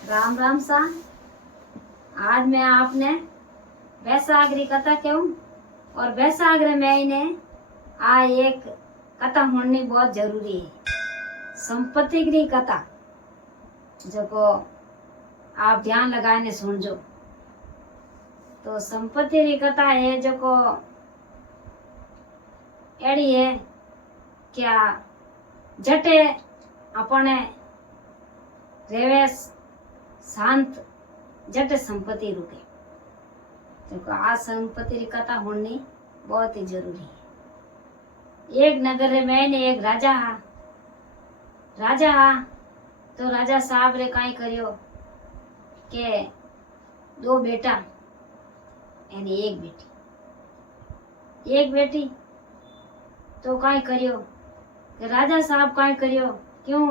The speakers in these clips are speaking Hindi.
राम राम सा। आज मैं आपने वैसागरी कथा कहूँ और वैसागरी में इन्हें आ एक कथा होनी बहुत जरूरी है। संपत्ति की कथा जो को आप ध्यान लगाने सुनजो। तो संपत्ति की कथा है जो को एड़ी है क्या जटे अपने रेवे शांत जट संपत्ति रुके। तो आज संपत्ति की कथा होनी बहुत ही जरूरी है। एक नगर में एक राजा हा। तो राजा साहब रे काई करियो के दो बेटा यानी एक बेटी तो काई करियो के राजा साहब काई करियो क्यों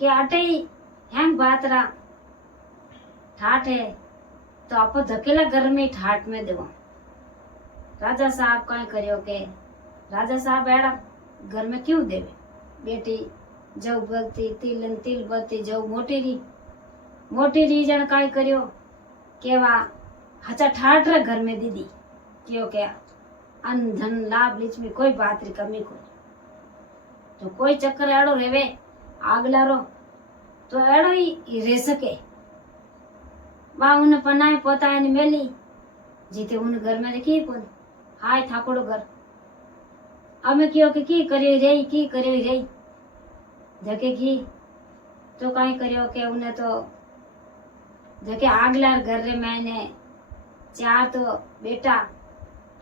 के अटे ही हैंग बात रहा ठाठ है तो आप धकेला घर में ठाठ में देव। राजा साहब कहीं करियो के राजा साहब एड़ा घर में क्यों देवे। बेटी जव बलती तिल बलती जव मोटी री जन कहीं करियो के वा हचा ठाठ रे घर में दीदी क्यों क्या अन्न धन लाभ लीच में कोई बात री कमी कोई। तो कोई चक्कर एड़ो रेवे आगला रो तो एड़ो ही रह सके। वा उन पनाए पोता ने मेली जीते उन घर में रखी कोन हाय ठाकोड़ो घर अमे क्यों के की करियो रही जके की तो काई करियो के उन्हें तो जके आगला घर रे मैंने चार तो बेटा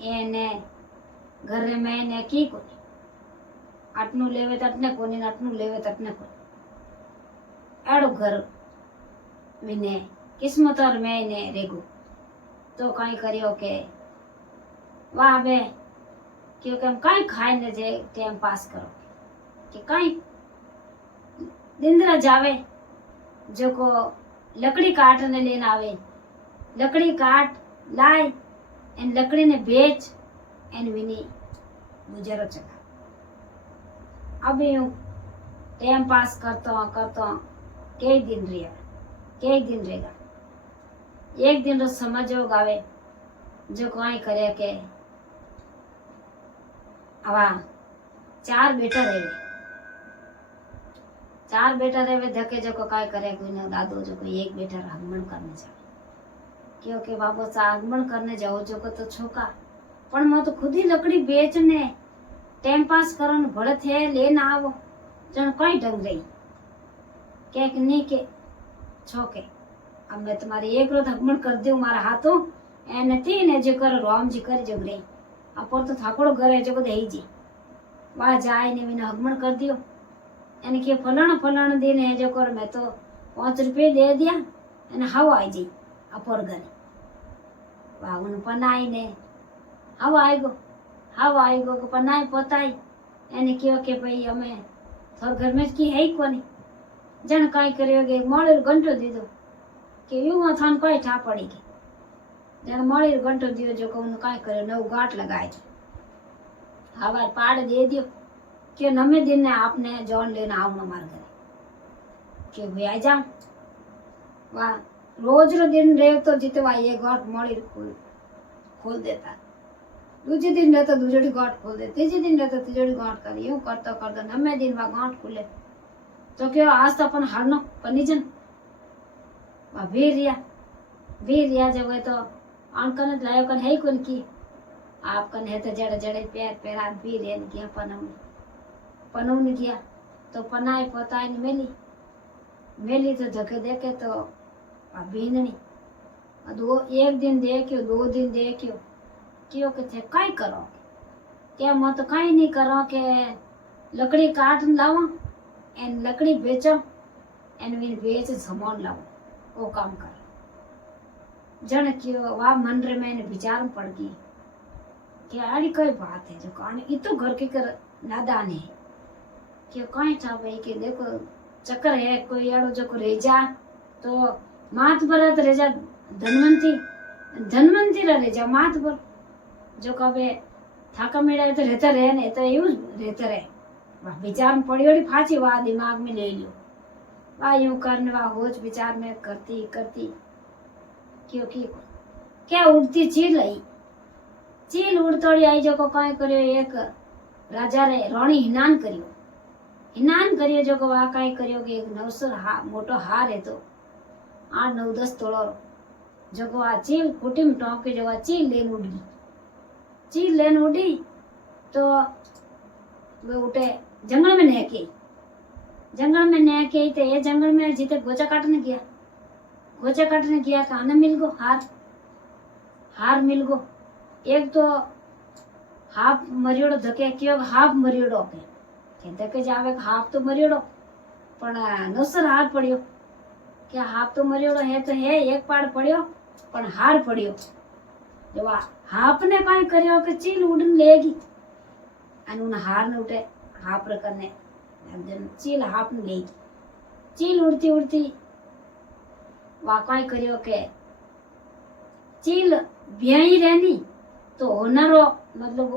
एने घर रे मैंने की कोनी आटनू लेवे तटने कोनी आटनू लेवे तटने कोनी एड़ो घर विने किस्मत और मैंने रेगू। तो कहीं करियो के वाह बे क्योंकि हम कहीं खाए न जे टाइम पास करो कि कहीं दिंदरा जावे जो को लकड़ी काटने लेना आवे लकड़ी काट लाए एन लकड़ी ने बेच एन विनी गुजरो चला। अब यूं टाइम पास करतो कई दिन रहेगा। एक दिन रो समझो गावे जो कोई करे के आवा चार बेटा रेवे धके जो को काय करे कोई ना दादो जो को एक बेटा आगमन करने जाए क्योंकि बाबू सा आगमन करने जाओ जो को तो छोका पण मैं तो खुद ही लकड़ी बेचने टाइम पास करन भड़त है लेना आवो जन कई ढंग रही के नहीं के छोके अब मैं तुम्हारी एक रोज हकमण कर दू मारा हाथों ए नथी ने जे कर राम जी कर जग रही अपर तो थाकोड़ो घर है जो दे जी वहां जाए ने मैंने हकमण कर दियो एने के फलाना दिन है जो कर मैं तो 5 रुपये दे दिया एने हाव आई जी अपर घर वाह उन पनाई ने हाव आई गो को पनाई पोताई एने क्यों के भाई हमें थोर घर में की है ही कोनी जन काई करियोगे मोड़े घंटो दीदो के यूं थान कोई ठा पड़ी के जन मोड़े घंटो दियो जो को काई करे नव गांठ लगाए हवा पाड़ दे दियो के नमे दिन ने आपने जॉन लेना आवनो मार घरे के भाई आ जा वाह रोज रो दिन रे तो जितवा ये गांठ मोड़ी खोल देता दूसरे दिन रहता दूसरी गांठ खोल दे तीसरे दिन रहता तीसरी गांठ कर यूं करता नमे दिन वा गांठ खुले तो क्यों आज तो अपन हारनो पनीजन वीर रिया जब है तो अनकन लायो कन है कौन की आप कन है तो जड़े पैर वीर है किया पनऊ ने किया तो पनाए पोताए ने मेली तो धके देखे तो बीननी दो एक दिन देखियो 2 दिन देखियो क्यों के थे काई करो क्या मैं तो काई नहीं करो के लकड़ी काट लावा एन लकड़ी बेचो एन विन बेच सामान लाओ वो काम कर जन क्यों वाह मन रे मैंने विचार में पड़ गई कि आड़ी कोई बात है जो कहानी इतो घर के कर नादान है क्यों कहीं था भाई के देखो चक्कर है कोई आड़ो जो को रेजा तो मात बरत रेजा धनवंती रेजा मात बर जो कबे थाका मेड़ा तो रहता रहे ने तो यूं रहता रहे विचार में पड़ी फाची वाह दिमाग में ले लियो वाह यूं करने वाह होच विचार में करती करती क्योंकि क्या उड़ती चील आई चील उड़तोड़ी आई जो को कई करियो एक राजा रे राणी हिनान करियो जो को वा कई करियो कि एक नवसर मोटो हार है तो 8-9-10 तोड़ो जो को आ चील कुटी में टोंक के जो आ चील लेन उड़ी तो वे उठे जंगल में नेके तो ये जंगल में जीते गोचा काटने गया काने मिल गो हार मिल गो एक तो हाफ मरियोड़ो धके क्यों हाफ मरियोड़ो के धके जावे हाफ तो मरियोड़ो पण नवसर हार पड़ियो क्या हाफ तो मरियोड़ो है तो है एक पाड़ पड़ियो पण हार पड़ियो जो हाफ ने काई करियो के चील उड़न लेगी अन उन हार ने उठे हाफ रकने चील हाफ ने लेगी चील उड़ती वा काई करियो के चील ब्याई रहनी तो होनरो मतलब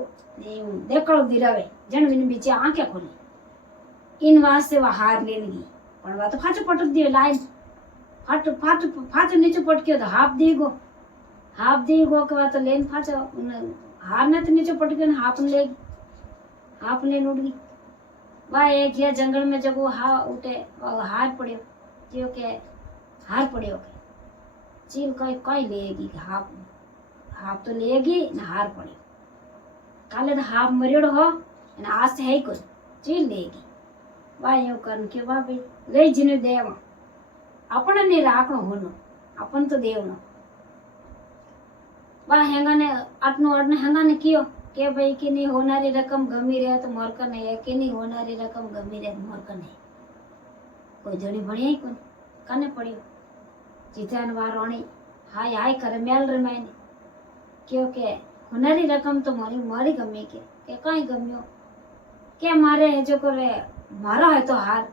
देखड़ो दिरावे जन विन बीचे आंखें खोली इन वास्ते वा हार लेनगी पण वा तो फाचो पटक दियो लाइन फाचो नीचे पटक्यो तो हाफ दी गो के वा तो लेन फाचो हार ने तो नीचे पटक्यो ने हाफ लेन उड़ गई वा एक या जंगल में जब वो उठे हार पड़ियो क्योंकि हार पड़ियो के चील कई लेगी हाफ तो लेगी न हार पड़ियो काले तो हाफ मरियोड़ो हो न आज से है कोई चील लेगी वा यूं करन के वा भाई ले जिने देवा अपन ने राखणो होनो अपन तो देवनो वा हेंगाने आटनो हेंगाने कियो के भाई कि नहीं होनारी रकम गमी रहे तो मोर कने है कि नहीं होनारी रकम गमी रहे तो मोर कने कोई जणी भणी कोन कने पड़ियो जीतान वारोणी हाय करे मेल रे मैंने क्योंकि होनारी रकम तो मारी गमी के कहीं गम्यो के मारे है जो करे मारा है तो हार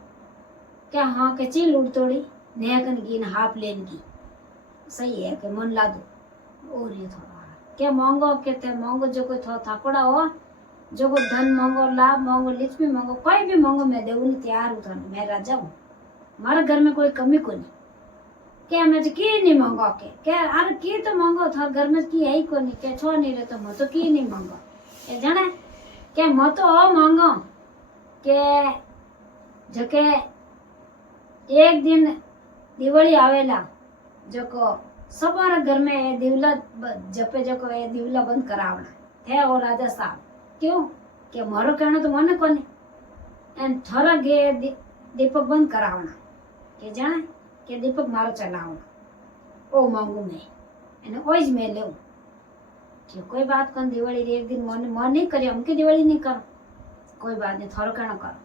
क्या हाँ के चील उड़तोड़ी नेकन की न हाफ लेन की सही है के मन ला दो और ये थोड़ा क्या मांगो के ते मांगो जो कोई थाकोड़ा हो जो को धन मांगो लाभ मांगो लिच्छवी मांगो कोई भी मांगो मैं देने तैयार हूँ थाने मैं राजा हूँ हमारे घर में कोई कमी को नहीं क्या मैं तो की नहीं मांगो के क्या अरे की तो मांगो था घर में की है ही को नहीं क्या छो नहीं रहे तो मैं तो की नहीं मांगो क्या जाने क्या मैं तो मांगो के जके एक दिन दिवाली आवेला जो को सवार घर में ये दिवला जपे जो को ये दिवला बंद करावना है और राजा साहब क्यों के मारो कहना तो मने कोने एन थोड़ा गे दीपक बंद करावना के जाने के दीपक मारो चलावना ओ मांगू मैं एने ओज मैं लेऊ कि कोई बात कौन दिवाली एक दिन मन नहीं करे हमके दिवाली नहीं करो कोई बात नहीं थोड़ा कहना करो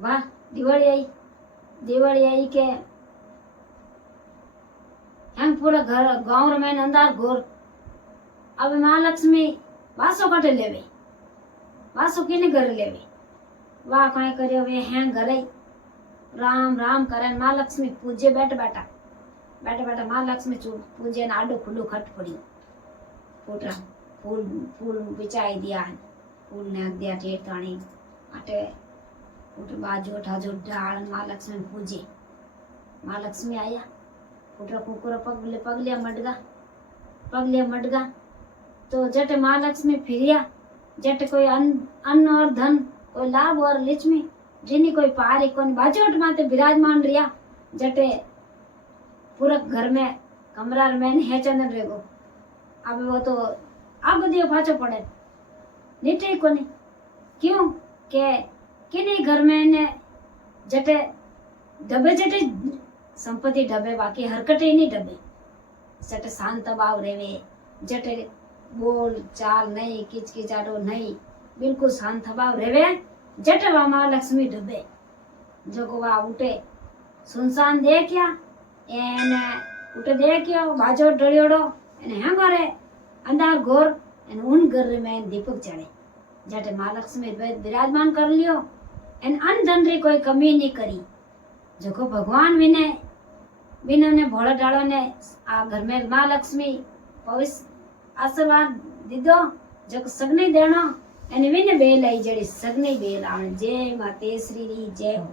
वाह दिवाली आई के हम पूरा घर गांव में अंधार घोर अब महालक्ष्मी वासो कटे लेवे वासो किने घर लेवे वाह कहीं करियो वे हैं घरे राम करे महालक्ष्मी पूजे बैठा महालक्ष्मी पूजे न आडो खुलो खट पड़ी फूटरा फूल बिछाई दिया फूल ने दिया टेट ताणी आटे फूट बाजू ठाजो डाल महालक्ष्मी पूजे महालक्ष्मी आया फूटरा कुकुर पगलिया मडगा तो जट महालक्ष्मी फिरिया जट कोई अन्न और धन कोई लाभ और लिच्छवी जिनी कोई पारी कोई बाजोट माते विराजमान रिया जटे पूरा घर में कमरा में है चंदन रेगो अब वो तो अब दियो फाचो पड़े नीटे कोनी क्यों के किने घर में ने जटे डबे जटे संपत्ति डबे बाकी हरकटे नहीं डबे जटे शांत भाव रेवे जटे बोल चाल नहीं किचकिचाटो नहीं बिल्कुल शांत भाव रेवे जटे वा महालक्ष्मी डबे जो को वा उठे सुनसान देखया एने उठे देखयो बाजो डळियोड़ो एने हंगारे अंधार घोर एने उन घर में दीपक चढ़े जटे महालक्ष्मी विराजमान कर लियो एन अन धन री कोई कमी नहीं करी जो को भगवान विनय ने भोला डालो ने आ घर में महालक्ष्मी पवित्र आशीर्वाद दीदो जो सगने देनो एने विने बेल आई जड़ी सगने बेल आवे जय मातेश्री री जय हो।